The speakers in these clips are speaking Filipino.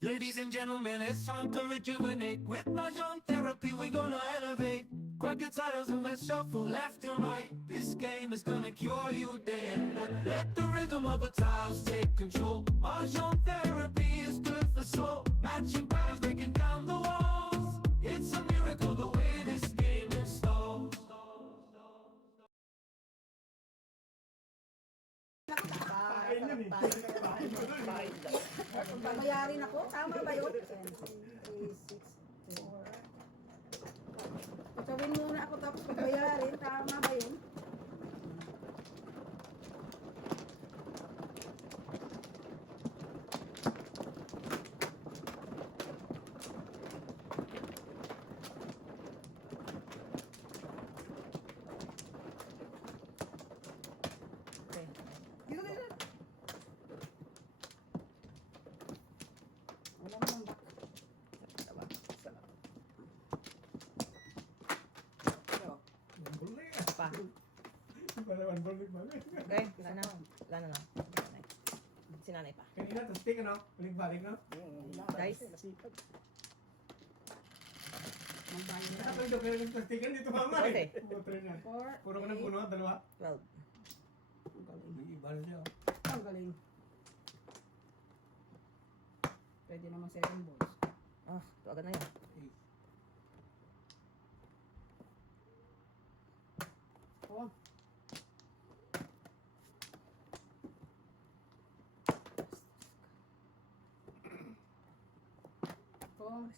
Ladies and gentlemen, it's time to rejuvenate. With Mahjong therapy, we're gonna elevate. Grab your titles and let's shuffle left and right. This game is gonna cure you day and night. Let the rhythm of the tiles take control. Mahjong therapy is good for soul. Matching patterns, breaking down the walls. It's a miracle the way this game installs. Babayarin ako? Tama ba yun? 10, 3, 6, 4. Patawin muna ako tapos babayarin. Tama ba yun? Wala namang back. Pa. Okay, wala na. Sinanay pa. Kanina, tastik ano? Balik-balik no? Guys, Magbayan na. Kapag daw kayo ng tastikan dito mama Okay. eh. Puro na. 4, Puro ka ng puno, dalawa. 12. Ang galing. Nag-iba na siya. Ang galing. Pwede naman 7 balls. Ah, ito agad na yun. Oh. Oh.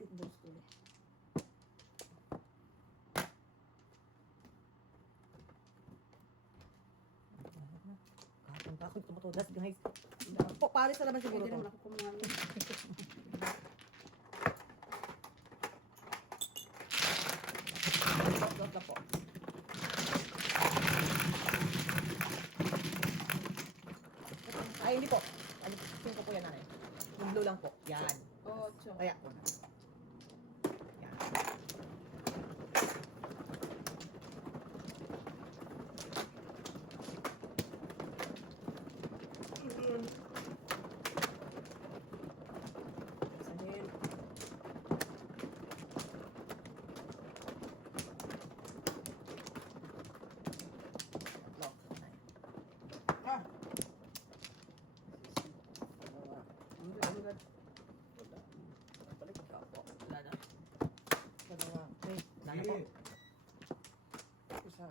Eight balls ko eh. Kahapon pa ako tumutulas, guys. Po, palis na naman siguro Pwede to. naman ako kumuha nun. Dot na po. Ay, hindi po. Alisin ko po yan, nanay. Yung blue lang po. Yan. 8. Kaya. Yan. Sahin. Lock. Ah. Ang galing. Balik ka po. Wala na. Dalawa. Okay. Wala na po. Isa.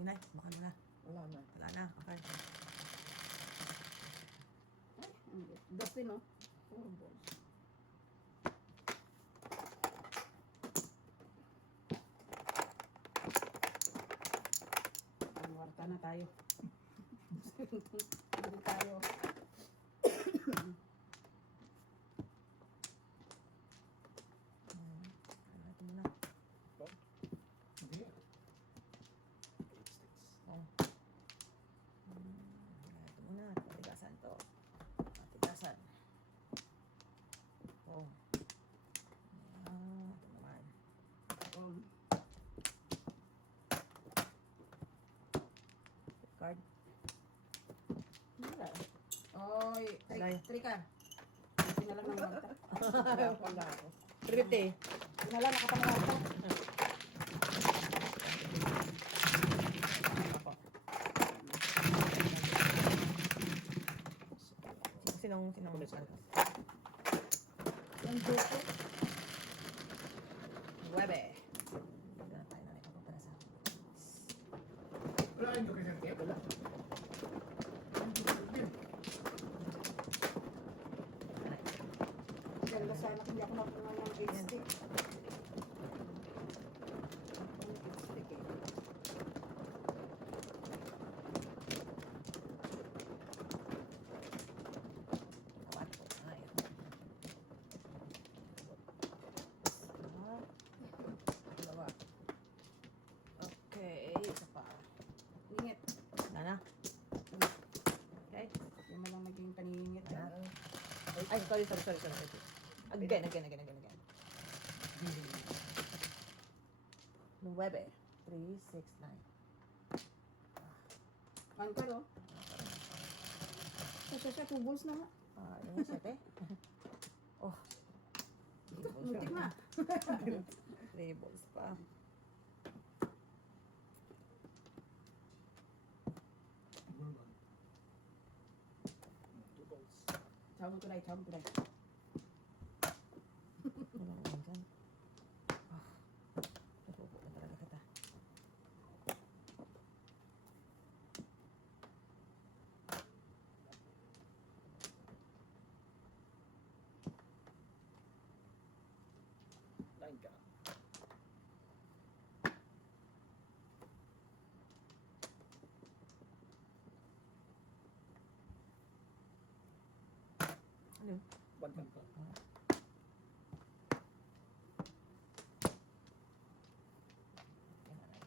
Inay, baka na. Wala na. Wala na. Okay. Dustin, no? 4 balls. Warta na tayo. Hindi tayo. Ano ito muna? Hindi. Oh. Ito muna. Patigasan to. Patigasan. Oh. Ayan. Ito naman. Um, Card. wala. Oy, Alay. 3 ka. Hindi na lang ng warta. Wala ako. 350. Hindi na lang nakapangwarta. Ako. Sinong Yung joke. 9. Wala tayo na ito para sa Wala kayong doon kasi wala. Ganda sana kung hindi ako napunga ng 8 stick. Okay, isa pa. Ingit. Ay, sorry. Again. 9, 3, 6, 9. Ano ka, no? Siya, 2 balls na nga. Yung 7. Oh. Muntik na. 3 balls pa. Tawag ko na. Wala naman dyan. Napupo na talaga kita. Line ka. Ano? One ka. Yan na lang.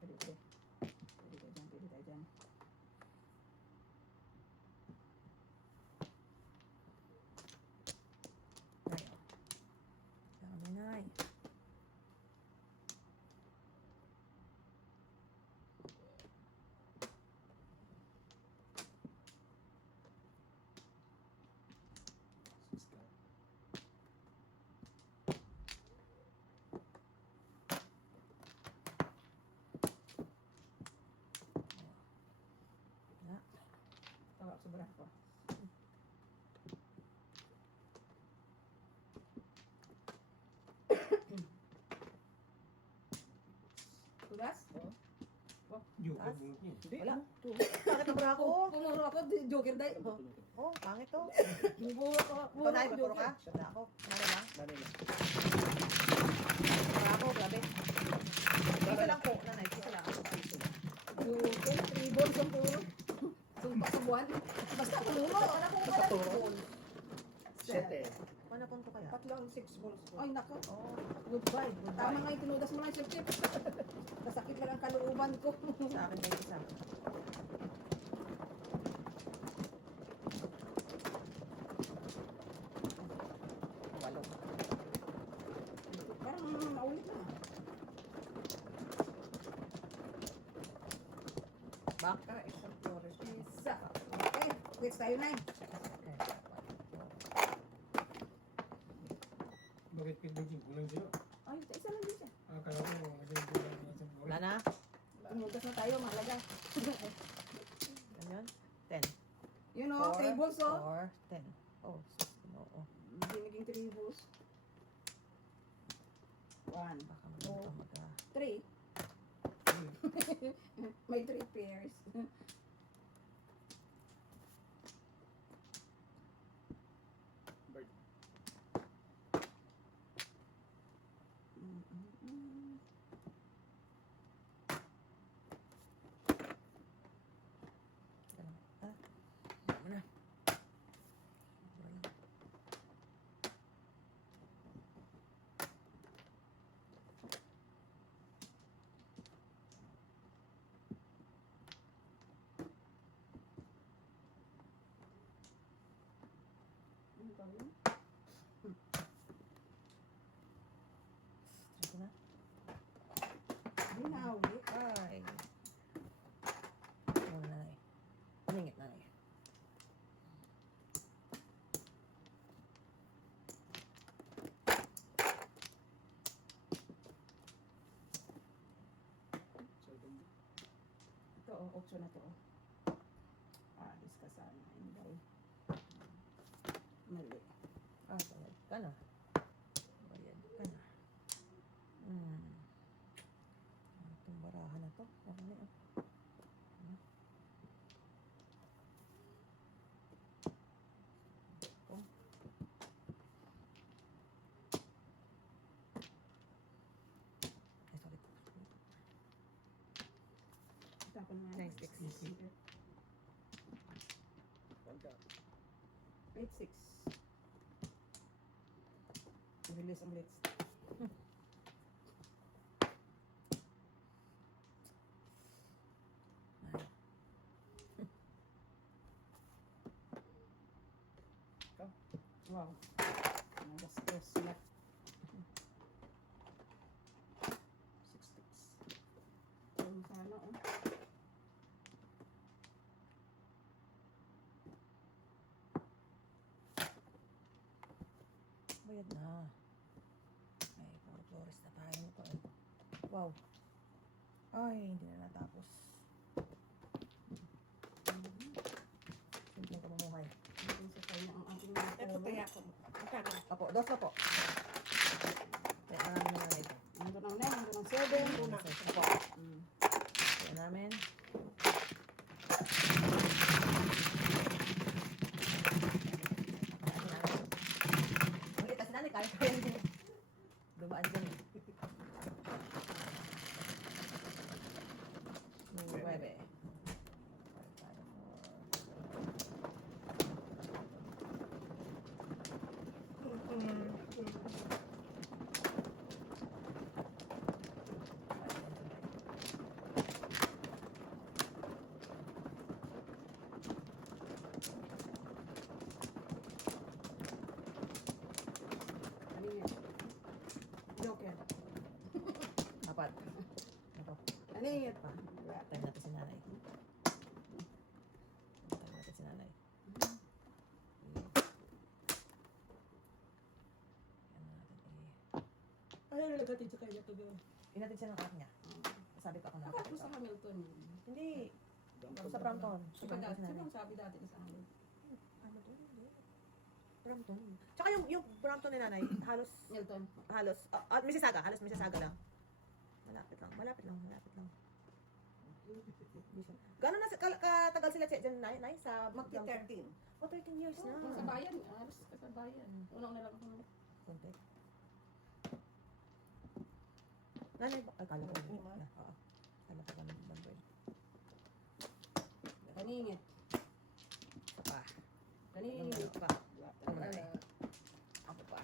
Seven, six. Pwede tayo dyan. Nay, oh. Dami, Nay. Six ka. Na. Tawa, sobrang ko. Tulas? Joker Taas. mo yun. Wala. Bakit nabura ako? Pumuro ako, joker day. Oh, pangit to. Pumuro ako. Ikaw, Nay, magpuro ka? Shot na ako. Ano lang? Mali lang. Para ako, grabe. Isa lang po, nanay. Isa lang. Joker, 3 balls ang puro. Sumpa sa buwan. Basta pumuro. Anak ko Basta puro. Sete. Manapon ko kaya? Tatlong 6 balls. Ay, nako. Oh, Goodbye. Tama nga yung tinudas mo lang, Chip. Nasakit lang ang kalooban ko. sa akin may isa. Walo. Parang naulit na. Back. Isang flores. Isa. Okay. Quits tayo na eh. Okay. Bakit pinaging kulang sa'yo? Ay, isa lang din siya. Akala ko, maging kulang na sa Wala na? Tumugas na tayo, mahalaga. Ganyan? 10. Yun o, tables o. 4, 10. Oh, 16. Oo. Hindi naging tables. 1, Baka maganda mag... 3. May 3 pairs. Bird. Wala na. Wala. Ano ba yun? Ito na. Binawi. Ay. Ano na nanay? Maningit nanay. Seven. Ito o, option na to o. Discuss sana. Hindi. Mali. Bayad ka na. Bayad ka na. Itong barahan na to. Ano na yun? Ito. Ay, sorry. Tapon na. Next, Easy. One ka. 8-6. Release ang blitz. Wow. Nagastos sila. 6 sticks. Yung sana, oh. Bayad na. Ay, puro flores na tayo nito eh. Wow. Ay, hindi na natapos. Simpleng pamumuhay. Hindi sa kanya ang ating mga Ito, polo. kaya ako. Apo, dos na po. Kaya namin na ito. Nandun ang 9, nandun ang 7. Apo. Kaya namin. Ulit, kasi nanay, kaya ko yan. Dumaan dyan eh. 9. Ano yun? Joker. Apat. Ito. Ano yun? Pa. Time natin si nanay. Time natin si nanay. Ay, nalagatin sa kanya to doon. Inatid siya ng anak niya. Sabi ko ako na. Bakit mo sa Hamilton? Hindi. Sa Brampton. Sa Diba Brampton dati? si Sino nanay. ang sabi dati na sa amin? Ano to? Brampton. Tsaka yung Brampton ni nanay, Milton. Mississauga. Halos Mississauga lang. Malapit lang. Gano'n na katagal sila dyan, nay? Sa Magti-13. Oh, 13 years na. Sa bayan, alas ka sa bayan. Unang na lang ako. Konti. Nanay, akala ko. Oo. Akala ko ganun number. Kaningit. Pa. Kaningit. Pa. Ako na eh. Ako pa.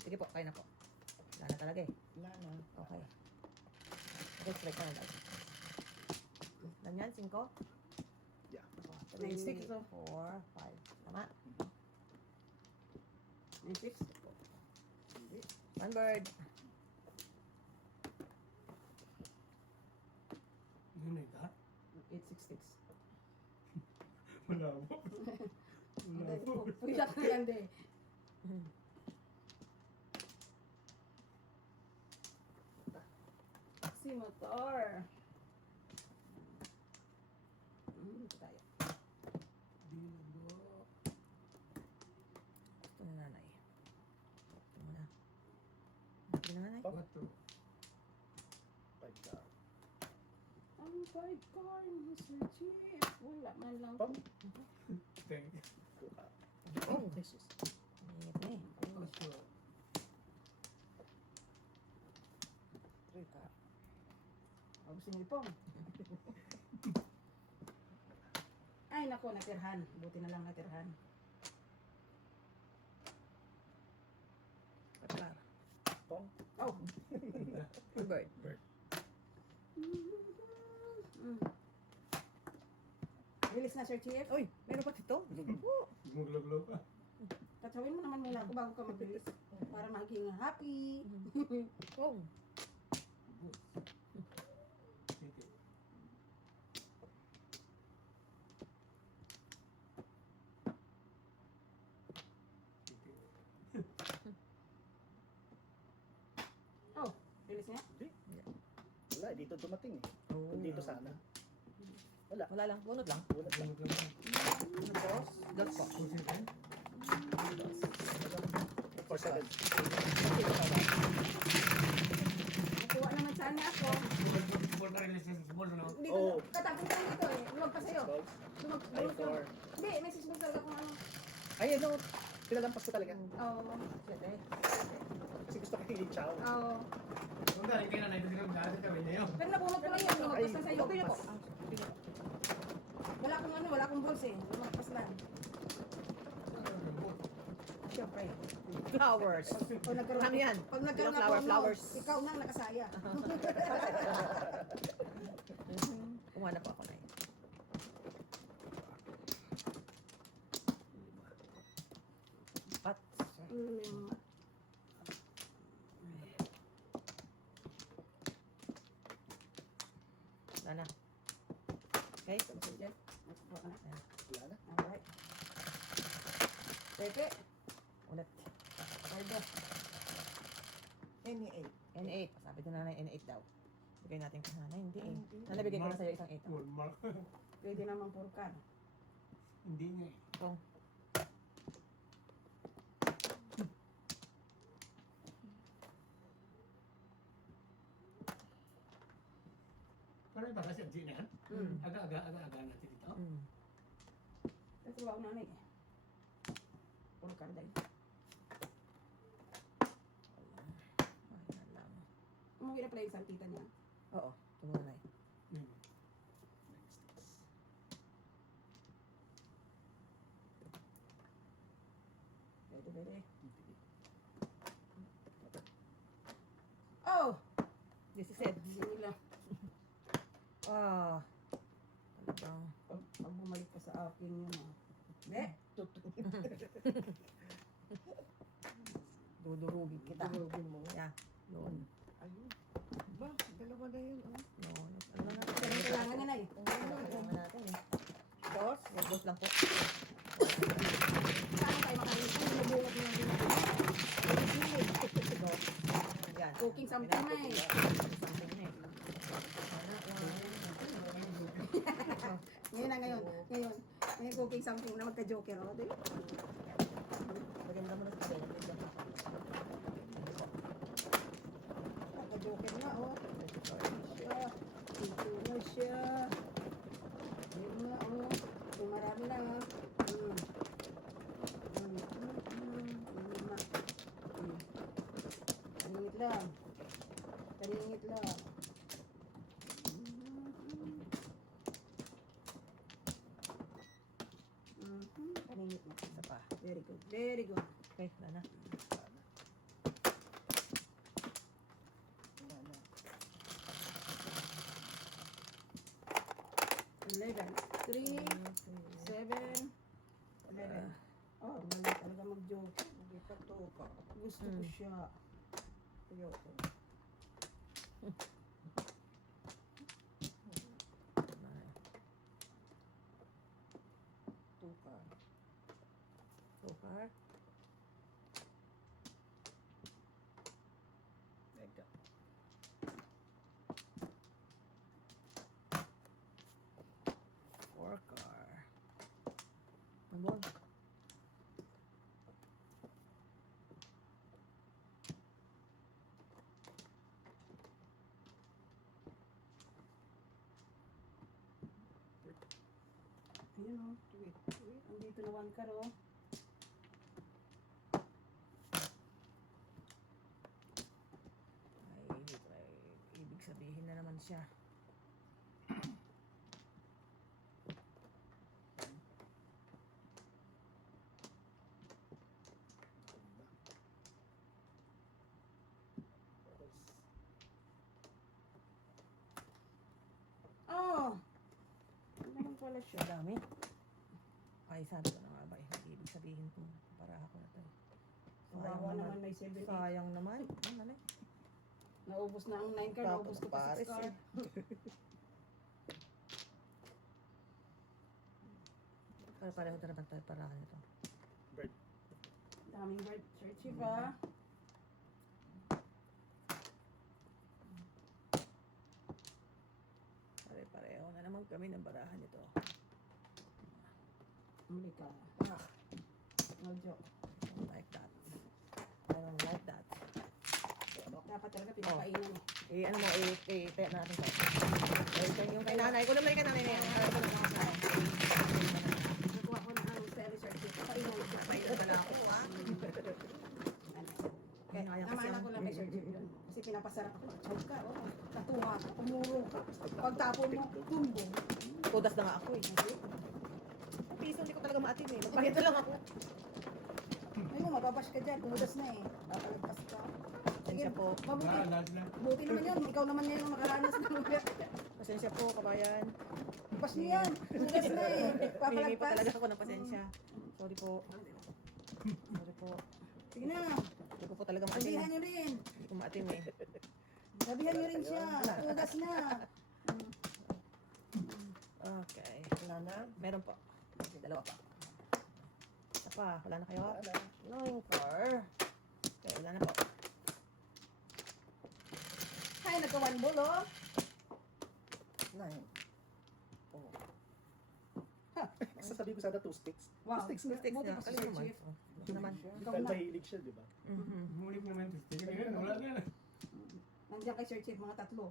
Sige po, kaya na po. Wala na talaga eh. Wala na. Okay. Okay, strike ko na lang. Ganyan, 5? Yeah. 3, 96, 4, oh. 5. Tama? 96. One bird. Yun eh, ha? 866. Wala mo. Hindi, puyak na yan de. Si motor. Dito tayo. Bingo. Ito na nanay. Ito mo na. Ito na nanay. 4. 5 ka. Ang sidecar ni Sir Chief. Wala man lang. Pam. Thank you. Oh, Jesus. Ingat na eh. Oh, sure. 3 ka. Gusto niyo pong. Ay, nako, natirhan. Buti na lang natirhan. Patla. Pam. Oh. Bird. Mm. Release na, Sir Chief. Uy, meron pa dito? Gumaglaw pa. Tatawin mo naman muna ako bago ka mag-release. Para maging happy. Oh. Thank you. Oh, release niya? Wala, dito dumating eh. Oh. Dito sana. Wala. Wala lang, bunod lang. Wala lang. Dos. Dos po. For 7. Nakuha naman sana ako. Dito, Oh. katapos lang dito eh. Lumag pa sa'yo. Balls. Lumag, Ay, lumag 4. Hindi, may sisbog talaga kung ano. Ay, ano, pinalampas ko talaga. Oo. Kasi gusto ko yung chow. Oo. Pero napunod ko na yun. Lumagpas na sa'yo. Okay na po. Wala akong ano, wala akong balls eh. Lumagpas lang. Siyempre. Flowers. Pag nagkaroon, Ano yan? Pag nagkaroon Flower, ako, flowers. ikaw na ang nakasaya. Kumuha na po ako na eh. Lima. Wala na. Okay? Sige. Nakuha ka na. Wala na. Alright. Pepe. Ulit. Cardo. N8. N8. Sabi ko nanay N8 daw. Bigay natin kay nanay. Hindi eh. Hindi. Nanay, bigay ko na sa'yo isang 8. Full mark. Pwede naman purkan. Hindi nga eh. Ito. Parang ba kasi ang yan? Hmm. Aga natin dito. Mm. Ito ba ako nanay? Purkan dahil. Ay, lang. Umuwi na pala yung isang tita niya. Oo. Ito mo nanay. Hmm. Pwede, pwede. Oh! This is it. Hindi nila. Ah. Talagang. Pag bumalik ka sa akin yun. Ne? Dudurugin kita. Durugin mo. Yeah. Yun. Ayun. Ba, dalawa na yun. Oh. Yun. Ano na natin? Pero kailangan niya na eh. Kailangan natin eh. Dos. Yes, boss lang po. Saan tayo makalit? Ano nabungot mo yung Yan. Cooking something na eh. Something na eh. Ngayon na ngayon. Ngayon. Ngayon cooking something na magka-joker. Oh, di? Lagyan mo naman sa tabi. Magka-joker na oh. Siya. Ito na siya. Ayun na oh. Kung marami na oh. Lima. Talingit lang. Talingit lang. Talingit na. Isa pa. Very good. Very good. Okay, wala na. Wala na. 11. 3, 7, 11. Oh, galing talaga mag-joke. Hindi pa to ka. Gusto ko siya. Ayoko. Tuka. So far. Mega. Worker. Mambon. Ayun oh. Wait. Andito na one car oh. Ay, ibig sabihin na naman siya. Oh! Ano naman pala siya? Ang dami. Ay, sabi ko na nga ba, ibig sabihin ko, para ako na to. Kawawa naman may 7, 8. Sayang naman. Ano na? Naubos na ang 9 car. Naubos ko pa 6 car. Pareho na naman tayo parahan nito. Daming bird. Search ba? Pare-pareho na naman kami ng barahan nito. Muli ka. No joke. I don't like that. I don't like that. Dapat talaga pinapainan eh. Ano mo, i-tap natin ito. Yung kay nanay. Kunin mo rin kay nanay na yan. Nakuha ko na ang research. Papainan ko. Pailan pala ako, ha? Kaya naman ako lang kay Sir Jim yun. Kasi pinapasarap ako. Chow ka, oh. Katuwa ka, umuro ka. Pagtapon mo, tumbong. Tudas na nga ako eh. Piso, hindi ko talaga maatim eh. Magpahit na lang ako. Ayun, mababash ka dyan. Tumudas na eh. Papalagpas ka. Pasensya po. Mabuti. Lahat na. Buti naman yun. Ikaw naman yan yung makaranas ng Pasensya po, kabayan. pas niyo yan. Tumudas na eh. Hihingi po Papalagpas. talaga ako ng pasensya. Sorry po. Sorry po. Sige na. Hindi ko po talaga maatim. Sabihan nyo rin. Hindi ko maatim eh. Sabihan nyo rin siya. Tugas na. Okay. Wala na. Meron po. Dalawa pa. Isa pa. Wala na kayo? Wala. Nine four. Okay, wala na po. Ay, nagka-one ball, oh. 9. Sasabi ko sana 2 sticks. Wow. Sticks na. Sticks Buti na. pa si Kaya Sir naman. Chief. Ito naman. Ikaw Dahil na. mahilig siya, di ba? Humulik naman to. Sige, ngayon, wala na. Nandiyan kay Sir Chief, mga tatlo.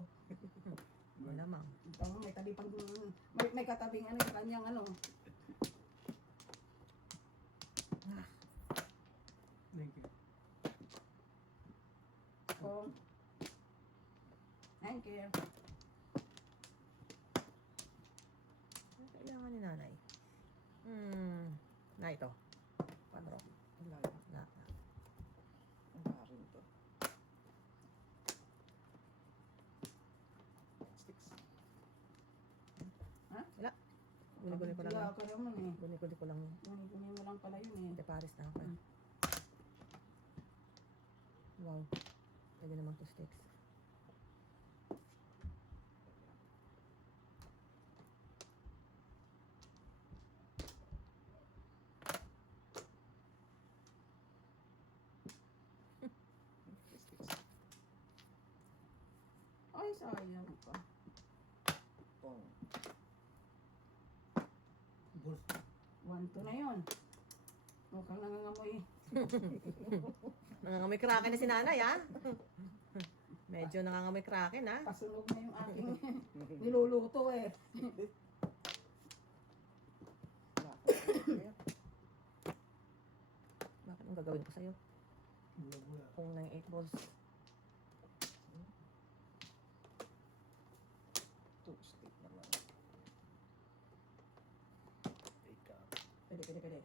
Wala mang. Ito, may tabi pang, may katabing ano, yung kanyang ano. Thank you. Oh. Thank you. Ano kailangan ni nanay? Na ito. Quadro. Wala. Na. Wala rin to. Sticks. Guni-guni ko lang. Wala ka naman eh. Guni-guni ko lang. Guni-guni mo lang pala yun eh. De Paris na ako. Wow. Pwede naman to sticks. Sticks. Ay, sayang pa. Pong. Boss. 1-2 na yun. Mukhang nangangamoy. Nangangamoy kraken na si nanay, ha? Medyo nangangamoy kraken, ha? Pasunog na yung aking niluluto eh. Wala ka. Bakit ang gagawin ko sa'yo? Bula-bula. Kung nang 8 balls. 2 stick naman. Take up. Pwede.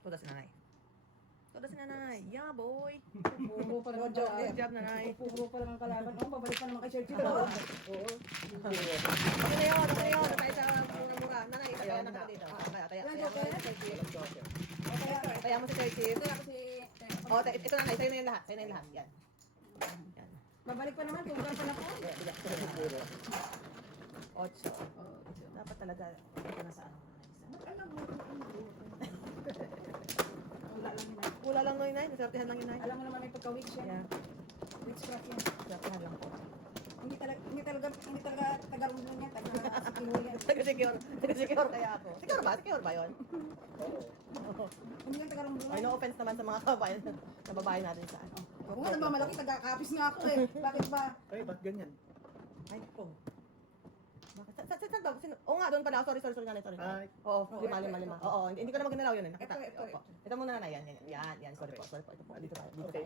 Tuda si nanay. Tuda si nanay. Yeah, boy. Puro pa lang ang Good kalaban. job, nanay. Puro pa lang ang kalaban. Oh, babalik pa naman kay Sir Chief. Oh. Oo. Okay na yun, okay na yun. Tayo sa mura-mura. Nanay, kaya na ka dito. Kaya Yan, mo okay? si Sir Chief. Walang joker. Okay, Kaya mo si Sir Chief. ito ako si... Oh, ito nanay. Sa'yo na yung lahat. Sa'yo na yung lahat. Yan. Yan. Babalik pa naman, tugan pa na po. Puro. 8. Oh, Dapat talaga ito na sa ano. alam mo, wala lang yun. Wala lang no yun, Nay. Nasartihan lang yun, Nay. Alam mo naman may pagka-weak siya. Yeah. Witchcraft yan. Nasartihan lang po. Hindi talaga taga-rundong yan, taga-sikilo yan. Taga-secure kaya ako. Secure ba? Secure ba yun? Oo. Hindi yan taga-rundong Ay, yan. no offense naman sa mga kababayan na babae natin sa ano. Kung nga nagmamalaki, taga-kapis nga ako eh. Bakit ba? Ay, ba't ganyan? Ay, po. Bakit? Saan ba? Oo nga, doon pala. Sorry, nanay. Sorry. Ay, Oo, Oh, lima. ito. Oo, hindi ko naman ginalaw yun. Nakita. Ito. Opo. Ito muna na yan. Yan. Sorry po. Ito po. Dito tayo. Okay.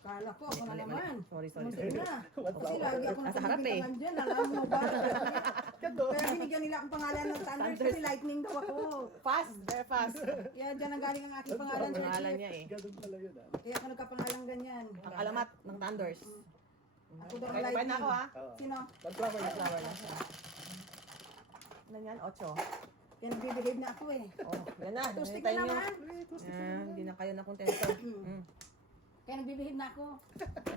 Kala ko, ako na Mali. naman. Sorry. Sige na. what Kasi lagi ako Nasa harap eh. nagpipintangan dyan. Alam mo ba? Kaya binigyan nila akong pangalan ng Thunders kasi lightning daw ako. Fast. Very fast. Kaya dyan ang galing ang aking pangalan, Sir Pangalan Chief. niya eh. Ganun pala yun ah. Kaya ako nagkapangalan ganyan. Ang alamat ng Thunders. Ako daw ang Pwede na lightning. ako ha. Oo. Sino? Mag-flower na. Flower na siya. Ano yan? 8. Kaya nagbibigay na ako eh. Oh, yan na. Two stick Hintayin na nyo. naman. Yan, hindi na kayo na kontento. Kaya nagbibihid na ako.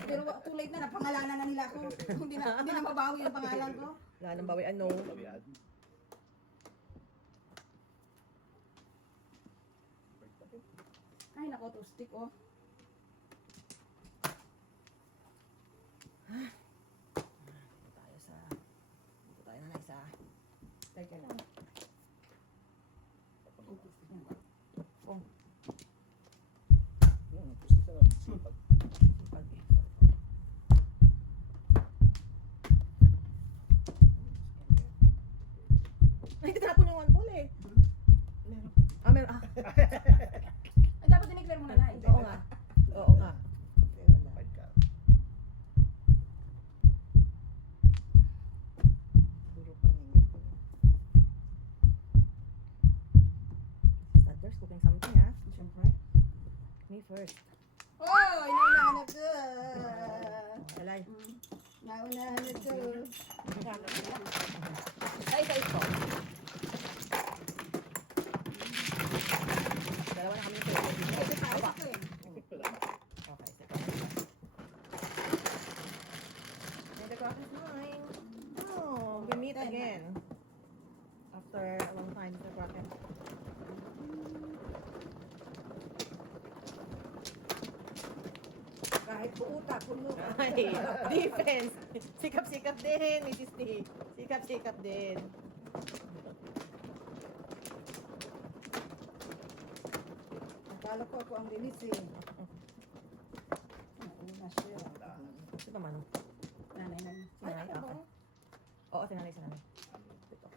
Pero too late na, napangalanan na nila ako. Hindi na mabawi yung pangalan ko. Wala nang bawian, no. Bawian. Ay, nako, two stick oh. Dito tayo na isa. Teka lang. Gusto ko lang. Sipag. Ay, tinapon yung 1 ball eh. Meron. Ay, dapat dineclare mo na na. Oo nga. Oo nga. Five ka. Puro pangingit. Thunders cooking something ha. Siyempre. Me first. Oh, naunahan ako. Alay. Naunahan ako. Isa ito. Dalawa na kami nito. Ito pa, Aba. ito eh. Wala. Kahit puuta, puno. Ay, defense. Sikap-sikap din, Mrs. T. Sikap-sikap din. Akala ko ako ang linis eh. Una siya. Ito pa man. Nanay, nanay. Si nanay, okay. Oo, si nanay, si nanay. Ito.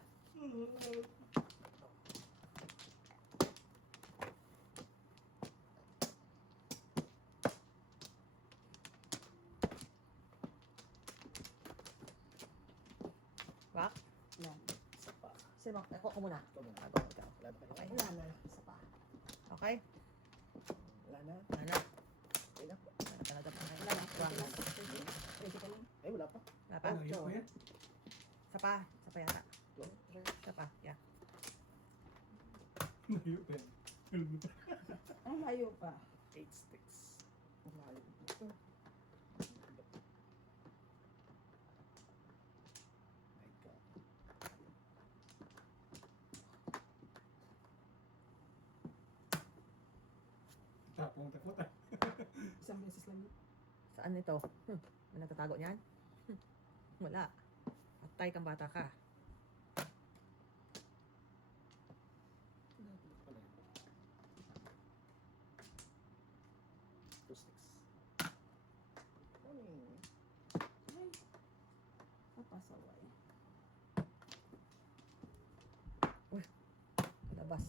Wak? Yan. Isa pa. Sino? Ako muna. Ikaw muna. Ako, ikaw. Wala na kayo. Wala na. Isa pa. Okay? Wala na. Wala na. Okay na. Wala na talaga pa. Wala na. Wala na. Pwede ka lang. Ay, wala pa. Wala pa? Ayaw ko yan. Isa pa. Isa pa yata. Isa pa. Yeah. Ayaw pa yan. Ang layo pa. 8 sticks. Malayo dito. My God. Tapong takot ah. Isang beses lang yun. Saan ito? May nagtatago niyan? Wala. Patay kang bata ka. Pala yun. 2 sticks. Ay. Napasaway. Labas.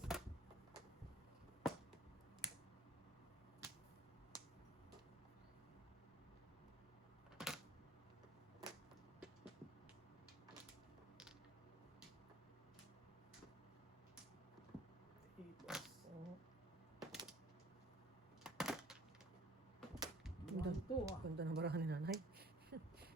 Tapos, Ganda. Ito ah. Ganda ng barahan ni nanay. 2 sticks.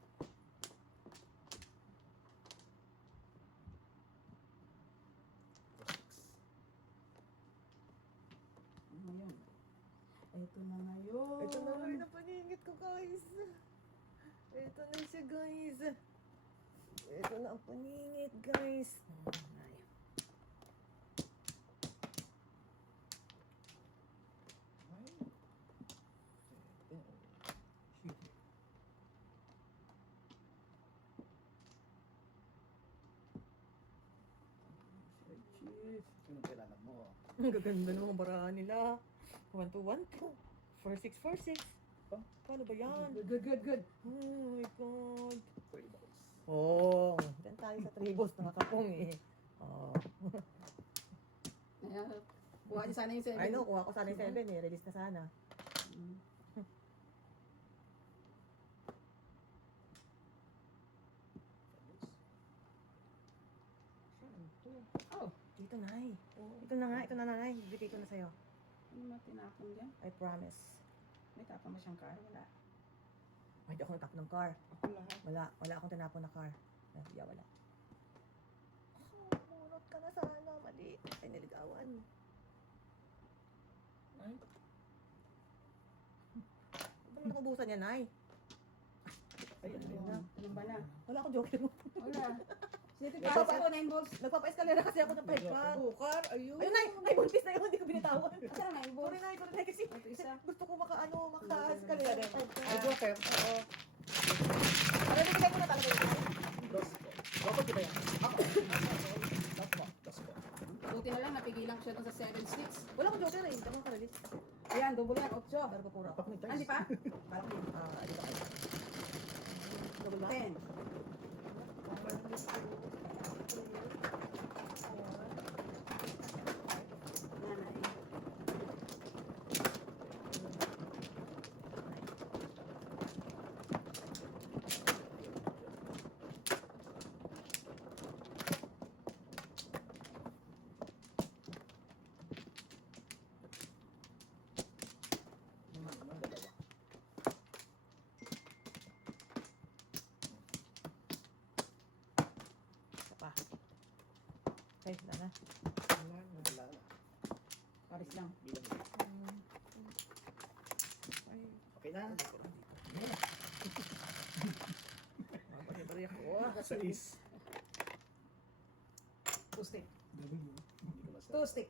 Ngayon. Ito na ngayon. Ito na rin ang paningit ko, guys. Ito na siya, guys. Ito na ang paningit, guys. Ay. Ay. 7. Shit. Cheese. Anong kailangan mo? Ang gaganda ng mga barahan nila. 1 to 1 to. 4-6-4-6. Oh. Paano ba yan? Good, good, good. Oh my God. Tables. Oh, dyan tayo sa tribos mga kapong eh. Oh. Ayan. Buha niyo sana yung 7. I know, kuha ko sana yung 7 eh. Release na sana. Mm. Oh, Dito, Nay. Ito na nga, ito na nanay. Bigay ko na sa'yo. ano mo tinapon dyan? I promise. May tapon mo siyang car? Wala. Ay, hindi ako nagtapon ng car. Ako lahat. Wala akong tinapon na car. Yeah, wala. Oh, munot ka na sana. Mali. Ay, niligawan. Ay. Ba't nakubusan niya, Nay? Ay, ano yun? Anong ba na? Wala akong joke. Wala. Sige, Nagpapa- tapos ako 9 balls. Nagpapa-escalera kasi ako ng 5 car. Car, ayun. Ayun, Nay! Ay, buntis na yun. Hindi ko binitawan. Asa na 9 balls? Sorry, Nay. Kasi Ito isa. gusto ko maka-escalera. Ay, okay. Oo. Ano, bibigay ko na talaga yun. Dos po. Bakit di ba yan? Dos po. Dos po. Buti na lang, napigilan ko siya dun sa 7 sticks. Wala akong joker eh. Tama ka release. Ayan, double yan, 8. Pero pupura ako. Tapak ni Andi pa? Parang di ba kayo? Double ba? 10. Nanay. Naman dalawa. Isa pa. Okay, wala na. Wala na. Wala na. Paris lang. Bilang. Ay, Okay na. bari-bari ako. Sa is. 2 stick. W. Hindi ko masabi. 2 stick.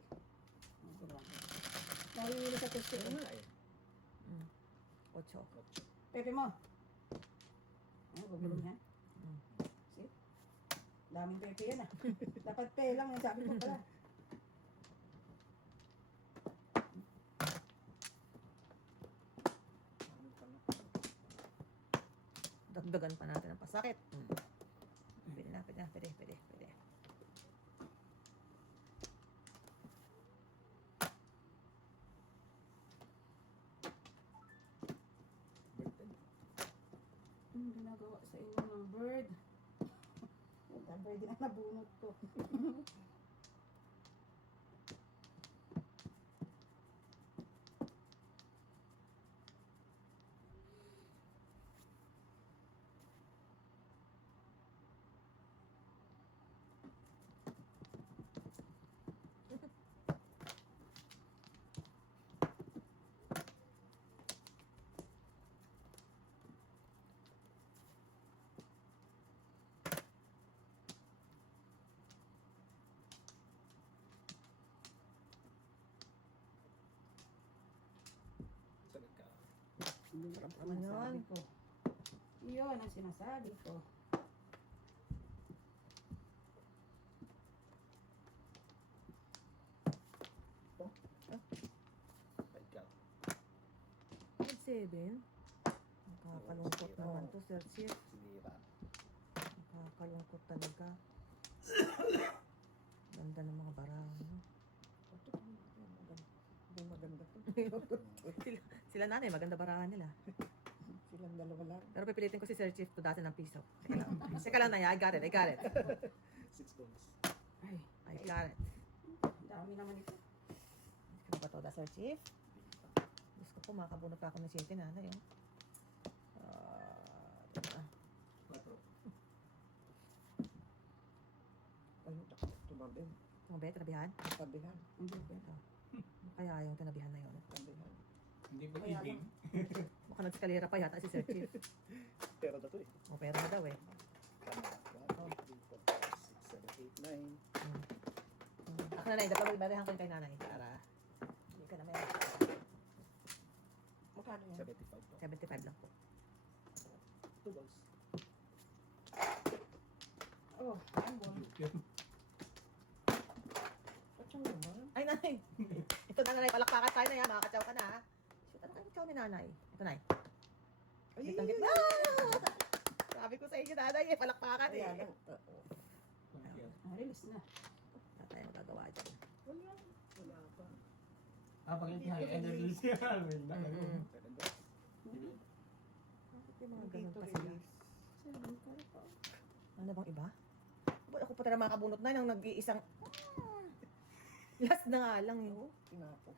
Nahihili sa 2 stick. Ano nga eh? 8. Ocho. Pepe mo. Ayan, gugulong yan. See? Daming pepe yan ah. Dapat pe lang yung sabi ko pala. Ano pa na? Dagdagan pa natin ang pasakit. Pwede na, pwede na, pwede, pwede, pwede. Birthday. Ginagawa sa inyo ng bird. Ang bird din ang nabunot ko. Sagot ka. Yun ang Ano yun? sinasabi ko. Yun ang sinasabi ko. Five ka. 7. Nakakalungkot naman to, Sir Chief. Sinira. Nakakalungkot talaga. Ganda ng mga barahan. no? Hindi maganda to. Sila nanay, maganda barahan nila. Silang dalawa lang. Pero pipilitin ko si Sir Chief to dati ng piso. Teka lang. Teka lang na, I got it, I got it. 6 balls. Ay, I got it. dami naman ito. Ano ba to, da, Sir Chief? Gusto ko, makabunot pa ako ng siyente nanay. Oh. Diba? 4. Ayun, tumabi. Tumabi, tinabihan? Tabihan. Hindi ko. Ito. Kaya yung tinabihan na yun. Tabihan. Hindi ba Kaya ibig? Baka nag-eskalera pa yata si Sir Chief. Pero na to eh. O, pera na daw eh. Tama. 1, 2, 3, 4, 5, 6, 7, 8, 9. Ako nanay, dapat magbarehan ko yung kay nanay para hindi ka na meron. Magkano yan? 75 po. 75 lang po. 2 balls. Oh, ang ball. At yung naman. Ay, nanay! Ito na nanay, palakpakan tayo na yan. Makakatsaw ka na ha. Shoot, ano kayo tsaw ni nanay? Ito nay. Ay, Gitang gitna. Sabi ko sa inyo nanay eh, palakpakan eh. Kaya lang. Release na. Wala tayong magagawa dyan. Wala. Wala pa. Pag hindi high energy siya. Mm-mm. 7 balls. Bakit yung mga ganun Dito pa sila? release. Ano bang iba? Boy, ako pa talaga makabunot na nang nag-iisang... Last na nga lang yun. Tinapok.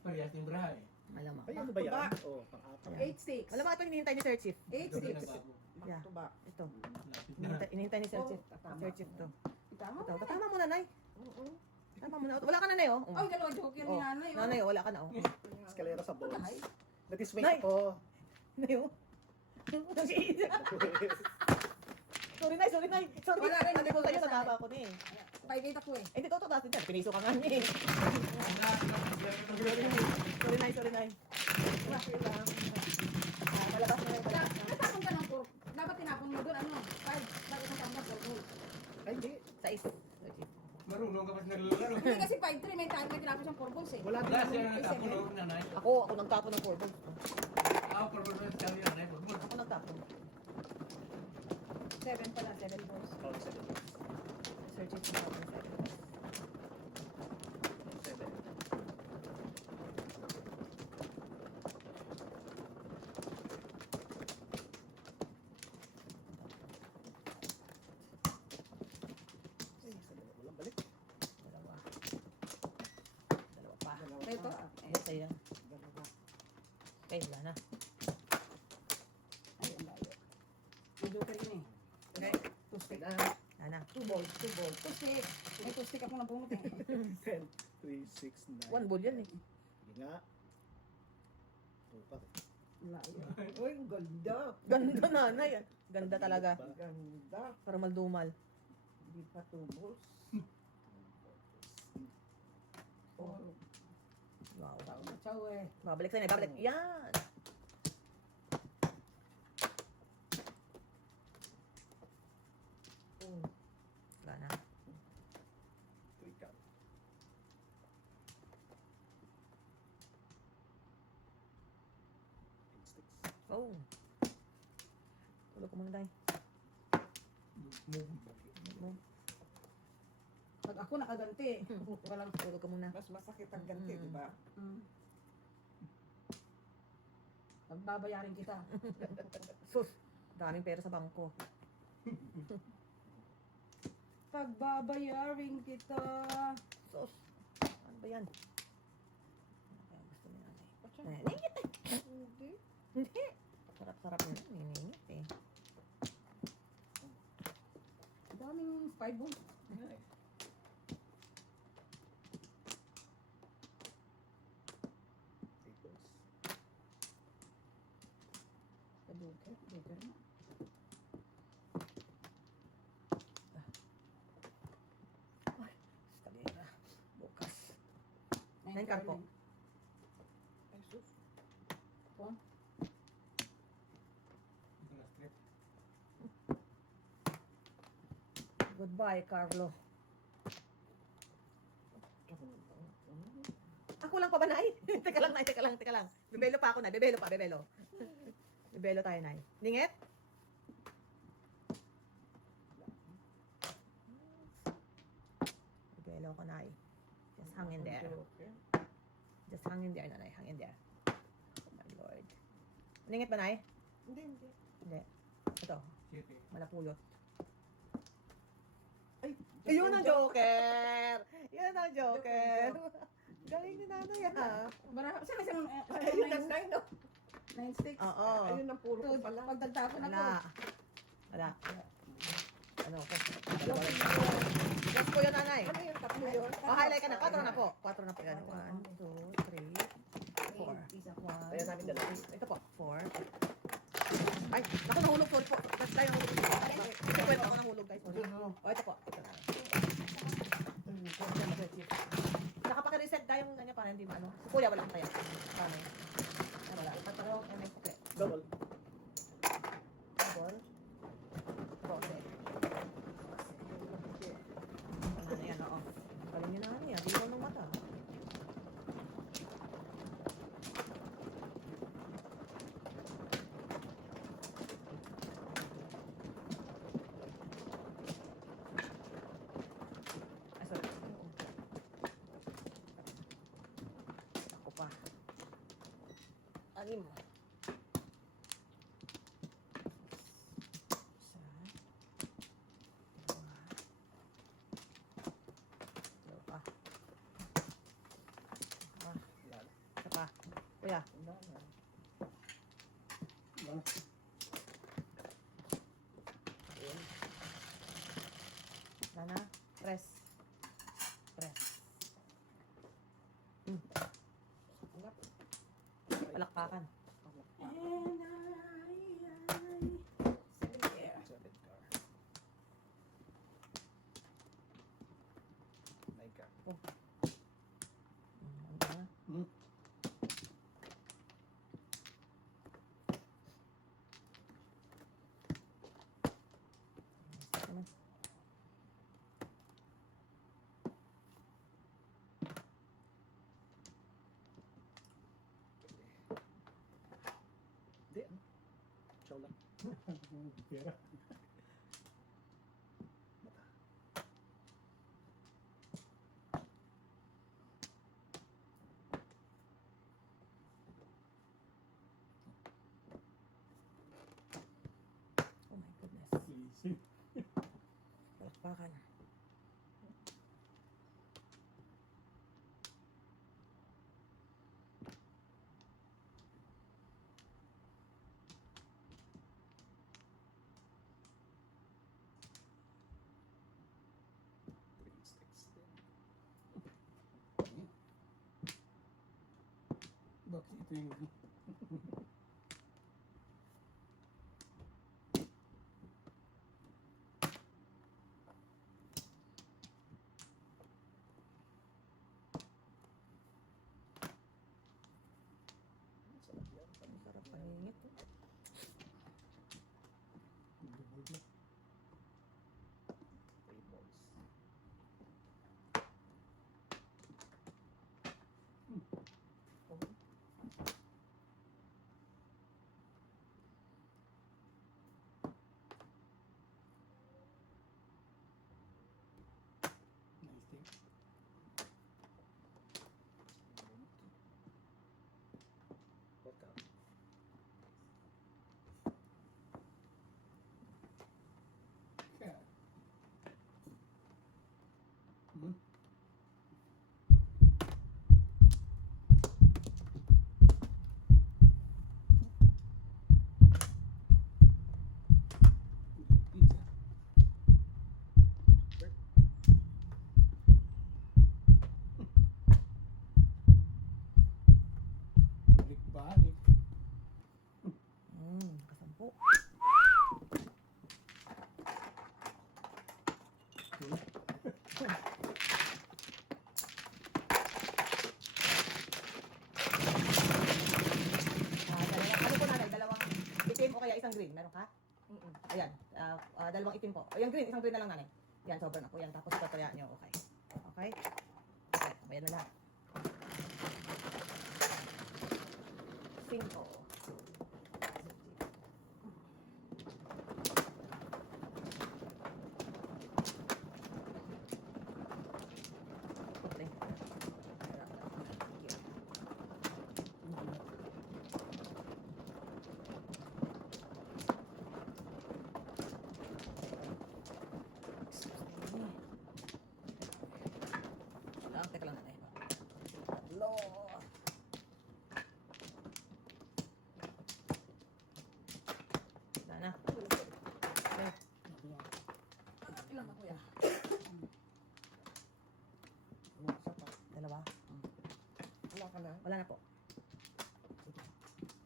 Parehas yung braha eh. Alam mo. Ay, ano ba yan? Oo, pang-apat. 8-6. Alam mo ito hinihintay ni Sir Chief. 8-6. Yeah. Tuba. Ito. Lapit na. Hinihintay ni Sir Oh, Chief. tatama. Sir Chief to. Tama. Ito. Tama mo nanay. Oo. Tama mo na. Wala ka nanay oh. Ay, dalawa joke yun ni nanay. oh. Nanay, wala ka na oh. Eskalera sa balls. Ay, That is way Nay! ako. Nanay oh. Nag-iisa. Sorry nay, sorry nay. Sorry. Wala rin, Sabi ko hindi sa'yo, ko natama ako na eh. 5-8 ako eh. Eh, hindi totoo dati dyan. Piniso ka nga niya eh. Sorry nay, sorry nay. Okay lang. Malabas na yung Da- Natapon ka ng 4. Dapat tinapon mo doon, ano? 5. Bakit natapon ka 4? Ay, hindi. Sa is. Marunong ka pa sa naglalaro. Hindi kasi 5-3, may time na tinapon siyang 4 balls eh. Wala din Wala ako. siya na nagtapon o nanay. Ako nagtapo ng 4 balls. Ako purpose na sabi ng nanay. Purpose. Ako nagtapo. 7 pala, 7 balls. Oh, 7 balls. Sir Chief, nagtapo ng 7 balls. 7. Ay, sa dalawa. Walang balik. Dalawa. Dalawa pa. Dalawa Ito. pa. Ayun sa'yo. Dalawa. Okay, wala na. Ay, ang layo. May joker yun eh. Okay. 2 stick. Wala na. 2 balls, 2 balls. 2 stick. May 2 stick ako nabunot eh. 10, 3, 6, 9. 1 ball yan eh. Sige nga. 2 pa rin. Layo. Uy, ang ganda. Ganda nanay. Ganda talaga. Ganda. Para maldumal. Hindi pa tubos. Oh, Wow. Ciao eh. Babalik sa'yo. Babalik. Yan. Oh. Tulog ko muna tayo. Move. Pag ako nakaganti, Walang tulog ka muna. mas masakit ang ganti, Mm. di ba? Mm. Pagbabayarin kita. Sus, daming pera sa bangko. Pagbabayarin kita. Sus, ano ba yan? Ano kaya gusto ni nanay? Ningit eh. Hindi. Hindi. Sarap-sarap na yan. Niningit eh. Daming 5 oh. Tables. Kaduket, duket na. Escalera. Bukas. Ayun, Nine card po. Ay, sus. Phone. Ito na straight. Goodbye, Carlo. Ako lang pa ba, Nay? Teka lang, Nay. Teka lang. Bebelo pa ako, Nay. Bebelo. Bebelo tayo, Nay. Ningit? Bebelo ko, Nay. Just hang in there. Okay. Just hang in there, Nanay. Hang in there. Oh, my Lord. Ningit ba, Nay? Hindi, hindi. Hindi. Ito. Siete. Malapuyot. Ay, Yun ang joker! Yun ang joker! Galing ni nanay ah. Saan isang Ayun ang 9, no? 9 sticks? Oo. Ayun ang puro ko pala. Pagdagtapon ako. Wala. Ano ko? Dalawa lang. Yes po yun, nanay. Ano yung tatlo yun? Highlight ka na. 4 na po. 4 na po yan. 1, 2, 3, 4. Isa. 1, Ayan namin dalawa. Ito po. 4. Ay, naku, nahulog. Sorry po. Tapos tayo nahulog. Kwenta ko nahulog, guys. Sorry. O, ito po. Ito na. Nakapaka-reset tayo yung kanya para hindi maano. Si Kuya, walang kaya. Paano? Ay, wala. Pataro, ay may pukle. Double. Double. Rose. Ano yan, oo. Galing niya na ano yan. Ilaw ng mata. Ay, sorry. Ako pa. Anim. Isa. Dalawa. Dalawa pa. Isa pa. Kuya. Nana. Press. Press. Palakpakan. And Seven car. 9 car. Ano ka na? Naman. Hindi, ano? Chow lang. Pera. Oh my goodness. Easy. Palakpakan. Three sticks din. Bakit ito yung Sarap yan. Ang sarap paningit. double na. Tables. Balik. Nakasampu. Ano po nanay? Dalawang itim o kaya isang green? Meron ka? Ayan. Dalawang itim po. O, yung green, isang green na lang nanay. Yan, sobrang na po yan. Tapos patayaan nyo. Okay. Okay? Okay, ayan na lang. 5. Teka lang nanay. Tatlo. Wala na. Okay. Ilan na kuya? Dalawa. Wala ka na. Wala na po.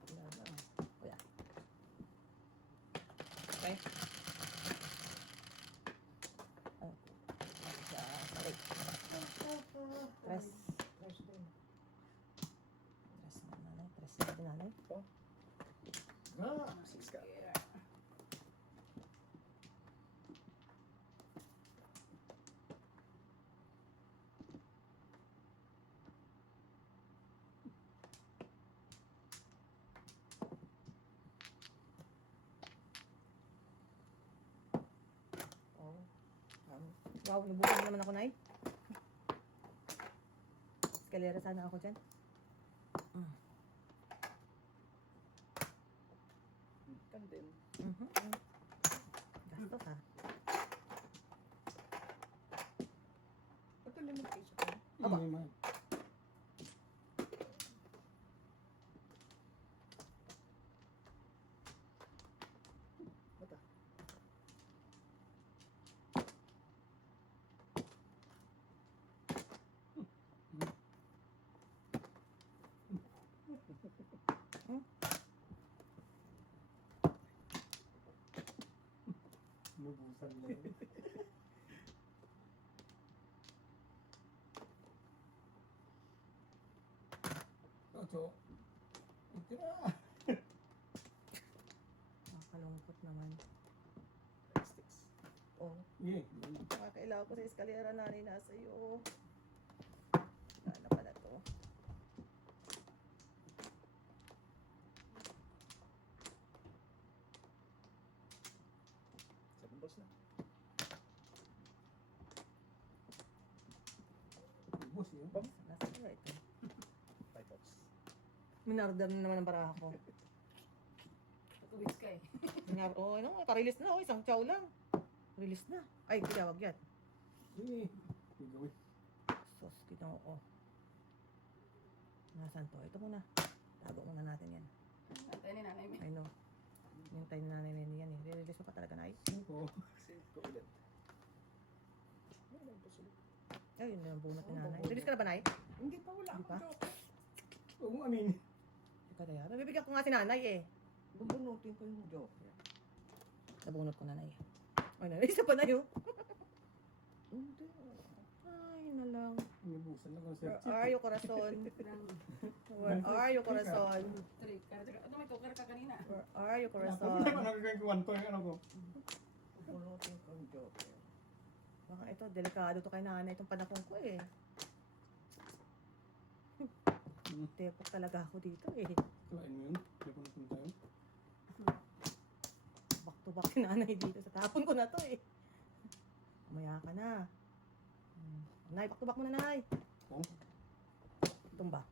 Wala na. Kuya. Okay. Oh. Balik. Tres. Fresh din. Tres na nanay. Tres na din nanay. Ah, 6 ka. Oh. Wow, nabukan naman ako, Nay. Eskalera sana ako dyan. Kan din. Gastos ha. Ito limitation ka. Aba. May Bata. Lubusan na yun. Ocho. Itira. Nakakalungkot naman. Sticks. Oh, Yeah. nakakailangan ko sa eskalera nanay nasa iyo. Wala na pala to. Seven balls na. Lubos yun. Nasa kaya ito. 5 balls. Minardam na naman ang baraha ko. 2 weeks ka eh. Oh, ano, ka-release na. Oh, isang chow lang. Release na. Ay, tinawag yan. Yeah. Gagawin. Sos, kita ko. Nasaan to? Ito muna. Tago muna natin yan. Antay ni nanay mo. I know. Hintay na nanay na yan eh. Re-release mo pa talaga na ay. Cinco. Save ko ulit. Ano lang po sulit? Ay, yun na ang bunot ni nanay. Release ka na ba, Nay? Hindi pa, wala Hindi pa? akong joke. Huwag mong aminin. Ika na yan. Nabibigyan ko nga si nanay eh. Bubunutin ko yung joke. Nabunot ko nanay. Ay, nanay, isa pa na yun. Hindi. Ay, na lang. Lubusan na kung Where sir. are you, corazon? Where are you, corazon? Three. Ito may tukar ka kanina. Where are you, Ako corazon? na nagagawin ko one to yung ano ko. Bubunutin ko yung joke. Baka ito, delikado to kay nanay itong panahon ko eh. Tepok talaga ako dito eh. Kuhain mo yun. Hindi ko napunta yun. Back to back si nanay dito. Sa tapon ko na to eh. Umaya ka na. Nay, back to back mo na, Nay. Oh. Tumba.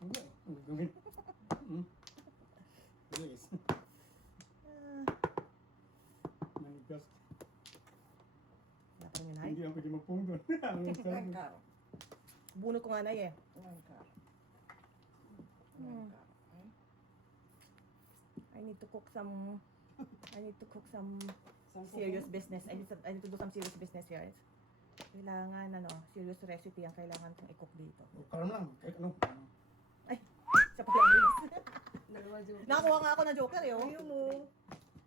Hindi eh. Ang gagawin. Please. Manigas. Wala pa rin yun, Nay. Hindi ako pwede magpong doon. Ang One sabi. car. Bunot ko nga, Nay eh. One car. Hmm. One car. Ay. I need to cook some Saan ko serious po? business. I need to do some serious business here. Kailangan, serious recipe ang kailangan kong i-cook dito. Karam lang. Kahit ano. Siya pala ang bilis. Dalawa joker. Nakakuha nga ako ng joker eh. Oh. Ayaw mo.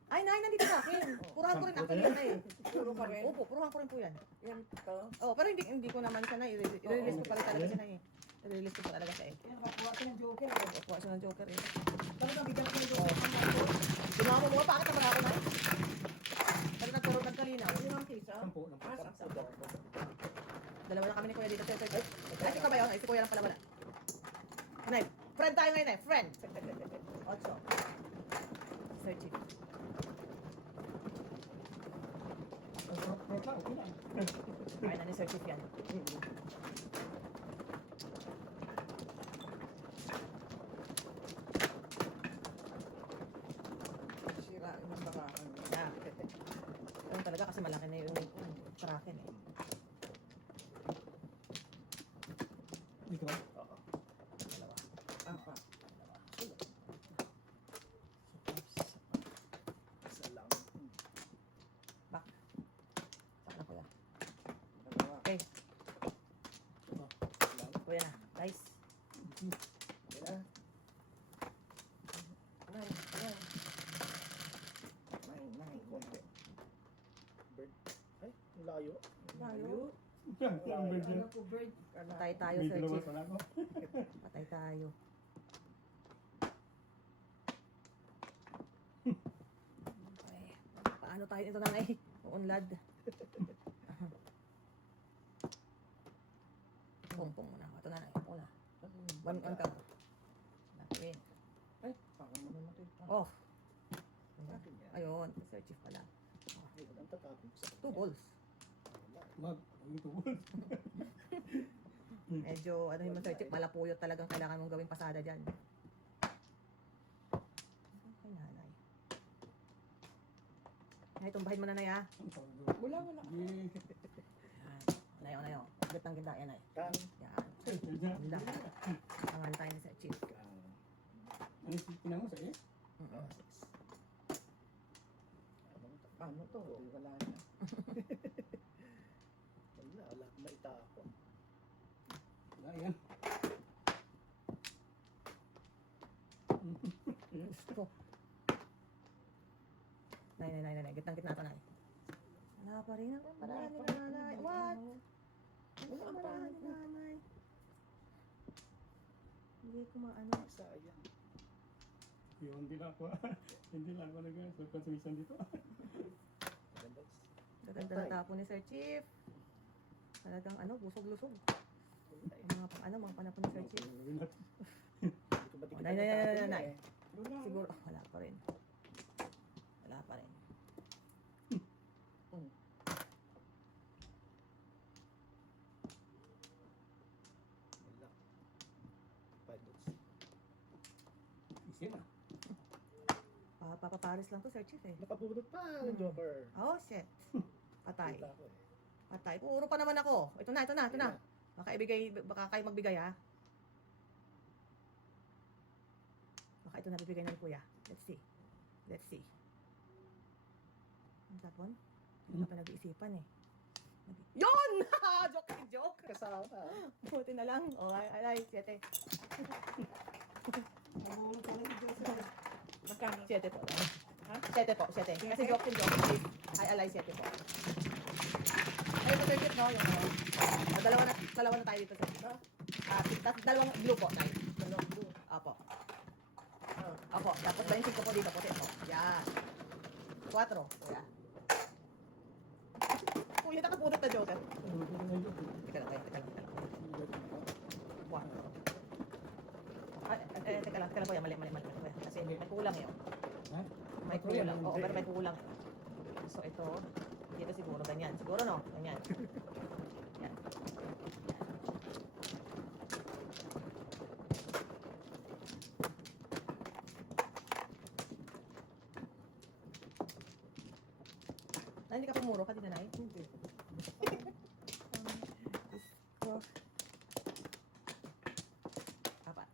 Ay, nay, nandito sa akin. Puruhan ko rin actually yan eh. Puro ka rin. Opo, puruhan ko rin po yan. Yan to. Oh, pero hindi ko naman siya na. I-release ko pa rin talaga siya na eh. I-release ko pa talaga siya eh. Kaya nakakuha ka ng joker. Kuha siya ng joker eh. Talagang bigyan ko ng joker. Ginawa mo bakit naman ako na? Pero nagkaroon ng kalinaw. Ano ang kisa? Sampo. Ah, sampo. Dalawa na kami ni Kuya dito. Ay, si ka ba yun? Ay, si Kuya lang pala wala. Nay, friend tayo ngayon eh. Friend. 8. Searching. Okay lang. Ay, na ni Sir Chief yan. Sira yung bakahan. Yeah. Ayun talaga kasi malaki na yung trakin eh. Dito ba? Oo. Dalawa. Apat. Isa lang. Saka na Kuya. Dalawa. Okay, Isa lang. Kuya na. Guys. Okay na. Nine. Nine. Nine. Nine. Konti. Bird. Ay, ang layo. Layo. Ang bird Ano yan. ko bird? Patay tayo, May Sir dalawa Chief. pala ako. Patay tayo. Okay. Paano tayo ito na ngay? Uunlad. Pungpong muna. Ito na. Ito na. One on top. Natin. Ay, parang mamamatay pa. Oh. Akin yan. Ayun. Sir Chief pala. Ay, walang tatapin sa 2 balls. Wala. Wag. Huwag ito. Medyo, ano yung Sir Chief, malapuyot talagang kailangan mong gawing pasada dyan. Okay, nanay. Nay, tumbahin mo na, nay, ha? Ang tawag doon. Wala, wala. Yay. Yan. Nay, o, nay, o. Gitang gitna, yan, nay. Kan. Yan. Ganda. Pangalan tayo ni Sir Chief. Ano yung pinang mo sa iyo? Mm-mm. Ano to? Wala na. Wala akong maitapon. Wala yan. Gusto. Nay. Gitang gitna ito, nay. Wala pa rin ako. Marami na, nanay. What? Wala ang Marami, paano. nanay. Hindi ko maano. Sayang. Yung hindi lang ako. Hindi lang ako nag-consumption dito. Maganda. Gaganda na tapo ni Sir Chief. Talagang ano, busog-lusog. Ang mga panapon ni Sir Chief. Hindi ko ba Oh, nay. Wala. Siguro, wala pa rin. Wala pa rin. Wala. 5 balls. Isa na. Papaparis lang to, Sir Chief eh. Nakabunot pa ng Joker. Oh, shit. Patay. Kita ko eh. Patay. Puro pa naman ako. Ito na. Baka kayo magbigay ha. Baka ito na bibigay ng kuya. Let's see. Ang tapon? Hindi pa nag-iisipan eh. Yun! Joke! Kasama. Buti na lang. O, ay, 7. Nabulong ka ng joker. Magkano? 7 po. Ha? 7 po, 7. Kasi joke. Ay, alay, 7 po. Ay, ito Sir Chief, no? Yung, dalawa na tayo dito, Sir Chief. Tapos dalawang blue po, tayo. Dalawang blue. Apo. Apo. Tapos 25 po dito, puti po. Yan. 4. Kuya. Kuya, nakapunot na joker. Teka lang. 4. Teka lang kuya, mali. Kasi may kulang yun. Ha? May kulang. Oo, pero may kulang. So ito, dito siguro ganyan. Siguro no? Ganyan. Yan. Na, hindi ka pumuro ka dito, Nay? Hindi. Ko. 4.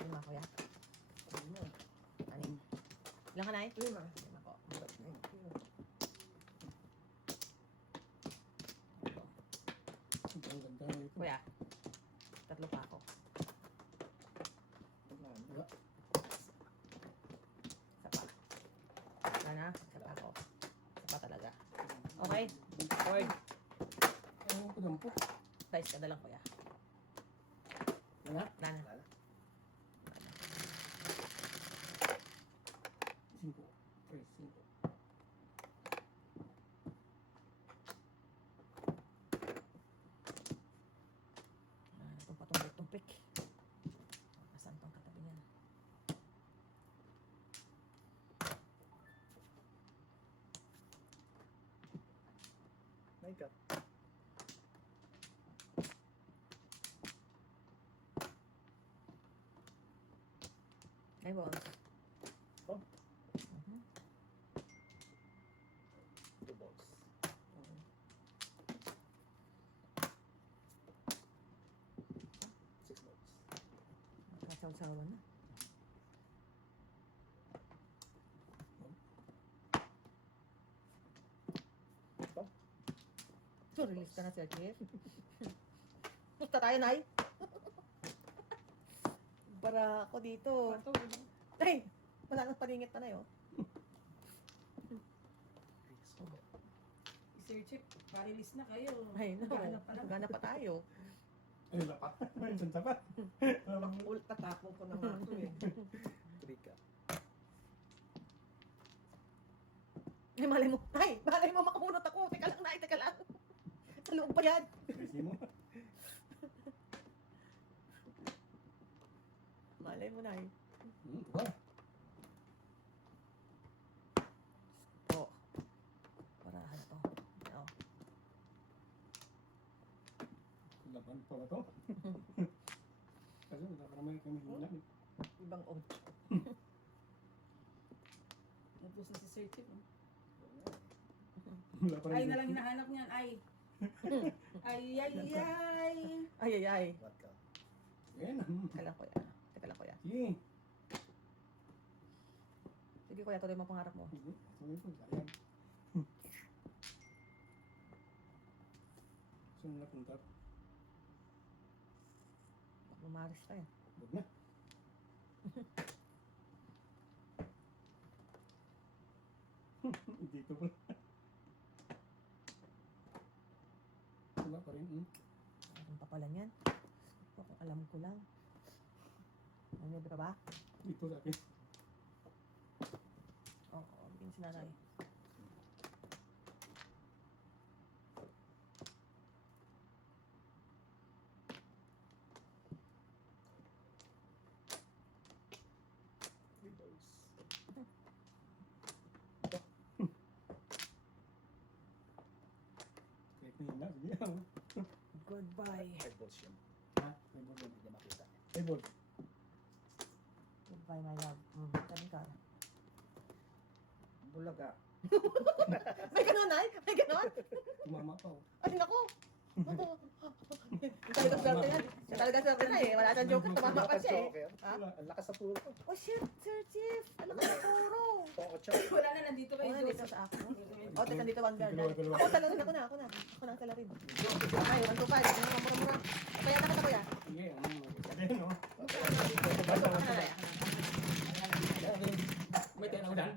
5, kuya. Ano? 6. Ilan ka, Nay? 5. 5 po. Thank you. Ang ganda na ito. Kuya. 3 pa ako. Wala na. Wala. Okay? Word. Ewan ko dyan po. Dice ka na lang, kuya. Wala? Nana. Wala. 5. 3, 5. Itong patumpik-tumpik. Nasaan pang katabi niyan? My God. Ay, balls. Oh. Mhm. 2 balls. Six balls. Magkasaw-sawan na. Ito. So, release ka na, Sir Chief. Pusta tayo, Nay. Para ako dito. Pato, Ay, wala nang paningit pa na yun. Sir Chip, parilis na kayo. Ay, no. Maghanap pa lang. Gana pa tayo. Ay, wala pa. Ay, saan pa? Tatapo ko na nga ito eh. 3 ka. Ay, malay mo. Ay, malay mo makamunot ako. Teka lang, Nay. Teka lang. Sa loob pa yan. Resi mo. Malay mo, Nay. Ba? Oo. Para ano to. Oo. Laban pa ba to? Kasi wala pa naman kami hinan. Ibang on. Tapos na si Sir Chip. oh. Wala pa Ay rin. na lang hinahanap niyan. Ay. Ay, ay, ay. Ay, ay, ay. What ka? Ayan. Teka lang, kuya. Teka lang, kuya. Sige. Sige, kuya. Tuloy mo pangarap mo. Sige. Sige po. Ayan. Saan na punta? Lumaris ka yan. Huwag na. Dito po. Wala pa rin. Ano pa pala niyan? Kung alam ko lang. Ano ka ba? Dito sa akin. Oo, bigyan si nanay. Three balls. Kahit na hina. Sige. Goodbye. 5 balls yun. Ha? May ball. Hindi niya makita. May ball. Goodbye, my love. Sabi ka. Bulaga. May ganon, Nay? May ganon? Tumama pa. Oh. Ay, naku! Talagang swerte yan. Talagang swerte na eh. Wala siyang joke. Tumama pa siya eh. Okay. Ha? Ang lakas sa puro ko. Oh shit, Sir Chief! Ano ka puro? Tong 8. Wala na, nandito kayo. Oh, dito sa ako. Oh, dito nandito ang guard. Dalawa, dalawa. Ako salarin, ako na. Ako na ang salarin. Ay, 1, 2, 5. Ano naman, mura-mura. Kaya na kita, kuya. Sige. Ano naman. Sabihin, no? Pasok ka na, Nay. May tira ko dyan.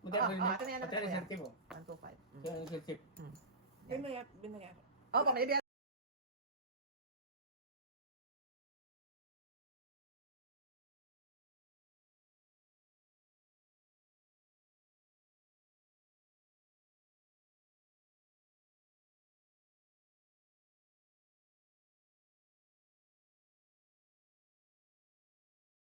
May Ah, tira ko dyan. ito na yan, May tira ito na yan. sa tip, oh. 1, 2, 5. Kaya sa tip. Ay, may binaya. Oh, pamilya.